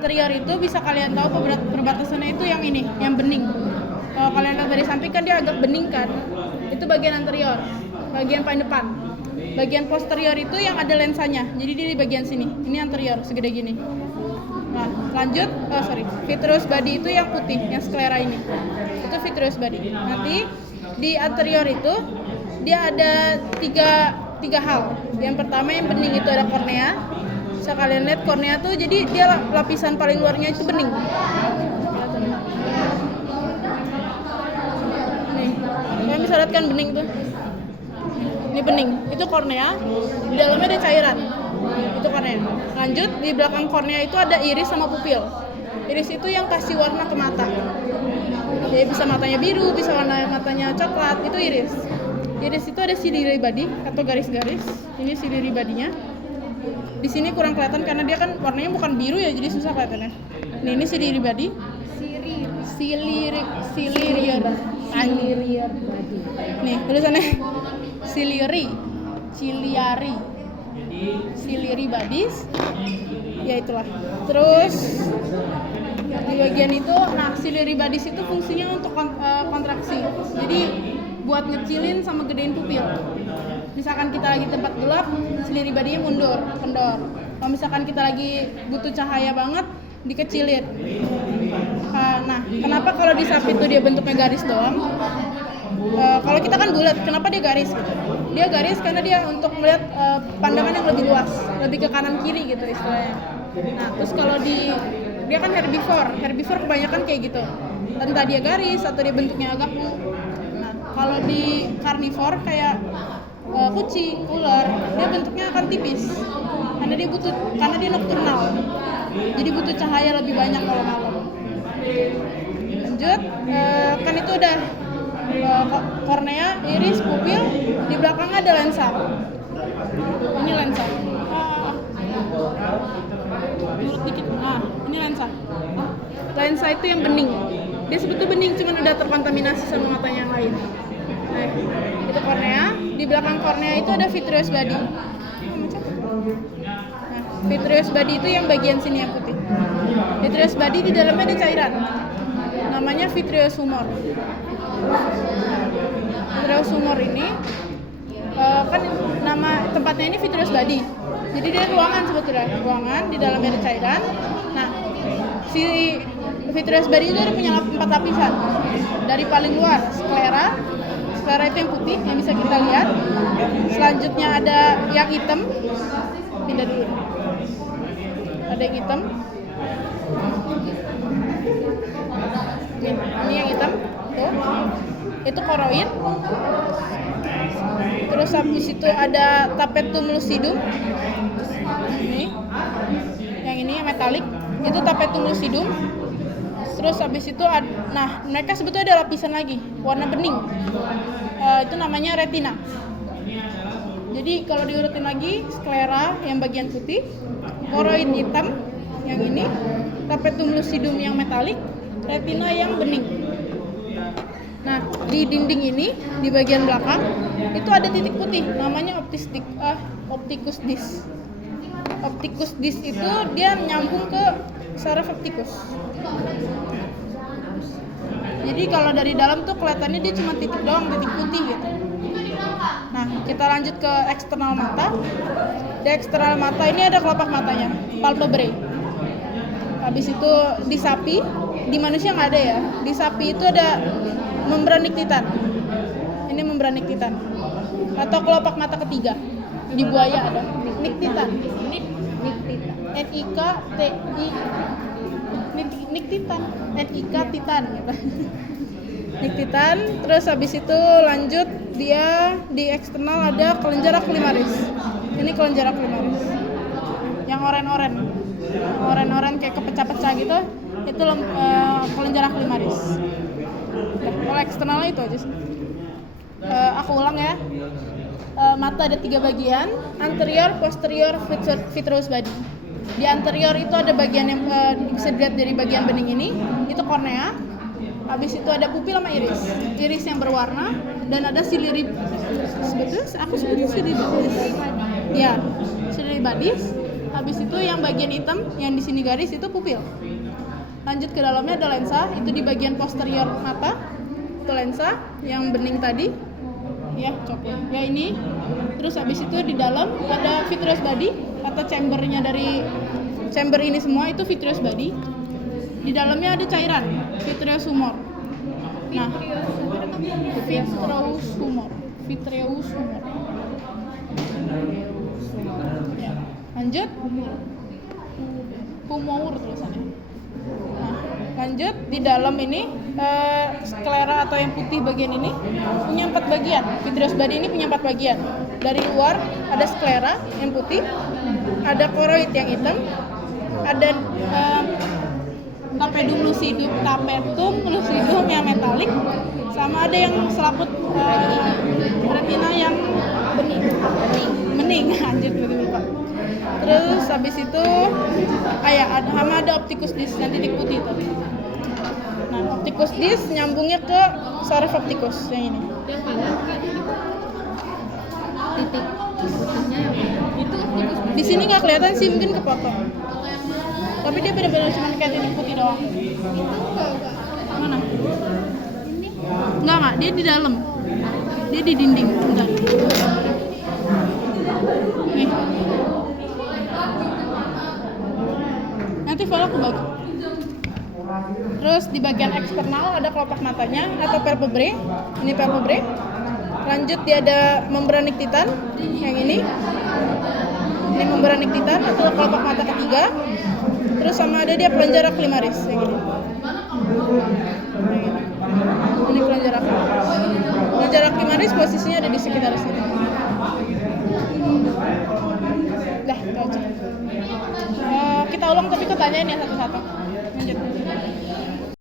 anterior itu bisa kalian tahu perbatasannya itu yang ini, yang bening. Kalau kalian lihat dari samping kan dia agak bening kan, itu bagian anterior, bagian paling depan. Bagian posterior itu yang ada lensanya, jadi dia di bagian sini. Ini anterior, segede gini. Nah, lanjut, vitreous body itu yang putih, yang sklera ini. Itu vitreous body. Nanti di anterior itu dia ada tiga hal. Yang pertama yang bening itu ada kornea. Bisa kalian lihat kornea tuh, jadi dia lapisan paling luarnya itu bening. Nih, kalian bisa lihat kan bening tuh. Ini bening, itu kornea. Di dalamnya ada cairan. Itu kornea. Lanjut, di belakang kornea itu ada iris sama pupil. Iris itu yang kasih warna ke mata. Jadi bisa matanya biru, bisa warna matanya coklat, itu iris. Iris itu ada ciliary body atau garis-garis. Ini ciliary body-nya. Di sini kurang kelihatan karena dia kan warnanya bukan biru ya, jadi susah kelihatannya. Nih, ini ciliary body. Ciliary body. Nih, tulisannya ciliary bodies. Ya itulah. Terus di bagian itu, nah ciliary bodies itu fungsinya untuk kontraksi. Jadi buat ngecilin sama gedein pupil. Misalkan kita lagi tempat gelap, ciliary body-nya kendor. Kalau misalkan kita lagi butuh cahaya banget, dikecilin. Nah, kenapa kalau di sapi itu dia bentuknya garis doang? Kalau kita kan bulat, kenapa dia garis gitu? Dia garis karena dia untuk melihat pandangan yang lebih luas, lebih ke kanan kiri gitu istilahnya. Nah, terus kalau dia kan herbivore kebanyakan kayak gitu. Entah dia garis atau dia bentuknya agak. Nah, kalau di carnivore kayak kucing, ular, dia bentuknya akan tipis. Karena dia nocturnal. Jadi butuh cahaya lebih banyak kalau malam. Lanjut, kan itu udah kornea, iris, pupil, di belakangnya ada lensa. Ini lensa. Turut dikit. Ini lensa. Lensa itu yang bening. Dia sebetulnya bening, cuman udah terkontaminasi sama matanya yang lain. Nah, itu kornea. Di belakang kornea itu ada vitreous body. Nah, vitreous body itu yang bagian sini yang putih. Vitreous body di dalamnya ada cairan. Namanya vitreous humor. Vitreous humor ini kan nama tempatnya ini vitreous body. Jadi dia ruangan sebetulnya, ruangan di dalamnya ada cairan. Nah, si vitreous body itu ada punya 4 lapisan. Dari paling luar sklera itu yang putih yang bisa kita lihat. Selanjutnya ada yang hitam. Pindah dulu. Ada yang hitam. Ini yang hitam. Tuh. Itu koroid. Terus habis itu ada tapetum lucidum. Yang ini yang metalik. Itu tapetum lucidum. Terus habis itu nah mereka sebetulnya ada lapisan lagi warna bening. Itu namanya retina. Jadi kalau diurutin lagi, sklera yang bagian putih, koroid hitam yang ini, tapetum lucidum yang metalik, retina yang bening. Nah, di dinding ini di bagian belakang itu ada titik putih, namanya opticus disc. Opticus disc itu dia nyambung ke saraf opticus. Jadi kalau dari dalam tuh kelihatannya dia cuma titik doang, titik putih gitu. Nah, kita lanjut ke eksternal mata. Di eksternal mata ini ada kelopak matanya, palpebrae. Habis itu di sapi, di manusia nggak ada ya. Di sapi itu ada membran niktitan. Ini membran niktitan. Atau kelopak mata ketiga. Di buaya ada niktitan. N-I-K-T-I Niktitan, N-I-K-Titan gitu. Niktitan, terus habis itu lanjut dia di eksternal ada kelenjar ocularis. Ini kelenjar ocularis. Yang oren-oren kayak kepecah-pecah gitu, itu kelenjar ocularis. Kalau eksternalnya itu aja sih. Aku ulang ya. Mata ada 3 bagian, anterior, posterior, vitreous body. Di anterior itu ada bagian yang bisa dilihat dari bagian bening ini, itu kornea. Habis itu ada pupil sama iris. Iris yang berwarna dan ada ciliary. Sebetulnya aku sebutin ciliary bodies. Ya, ciliary bodies. Habis itu yang bagian hitam yang di sini garis itu pupil. Lanjut ke dalamnya ada lensa, itu di bagian posterior mata. Itu lensa yang bening tadi. Ya, coklat. Ya ini. Terus habis itu di dalam ada vitreous body atau chambernya dari chamber ini semua itu vitreous body. Di dalamnya ada cairan vitreous humor. Nah, vitreous humor. Ya. Lanjut. Humor tulisannya. Nah, lanjut di dalam ini sklera atau yang putih bagian ini punya 4 bagian. Vitreous body ini punya 4 bagian. Dari luar ada sklera yang putih, ada koroid yang hitam, ada tapetum lucidum yang metalik, sama ada yang selaput retina yang bening. Anjir, lupa. Terus habis itu ada opticus disc yang titik putih itu. Nah, opticus disc nyambungnya ke saraf opticus yang ini. Yang mana titik putihnya itu opticus. Di sini nggak kelihatan sih, mungkin kepotong. Tapi dia benar-benar cuma kayak titik putih doang. Itu enggak. Mana? Ini Enggak, dia di dalam. Dia di dinding. Bentar. Nih. Nanti follow aku bagi. Terus di bagian eksternal ada kelopak matanya atau palpebrae. Ini palpebrae. Lanjut dia ada membranik titan yang ini. Ini membranik titan atau kelopak mata ketiga. Terus sama ada dia pelenjar oculimaris yang ini. Ini pelenjar oculimaris. Pelenjar oculimaris posisinya ada di sekitar sini. Dah, itu aja. Kita ulang tapi ketanyain ya satu-satu.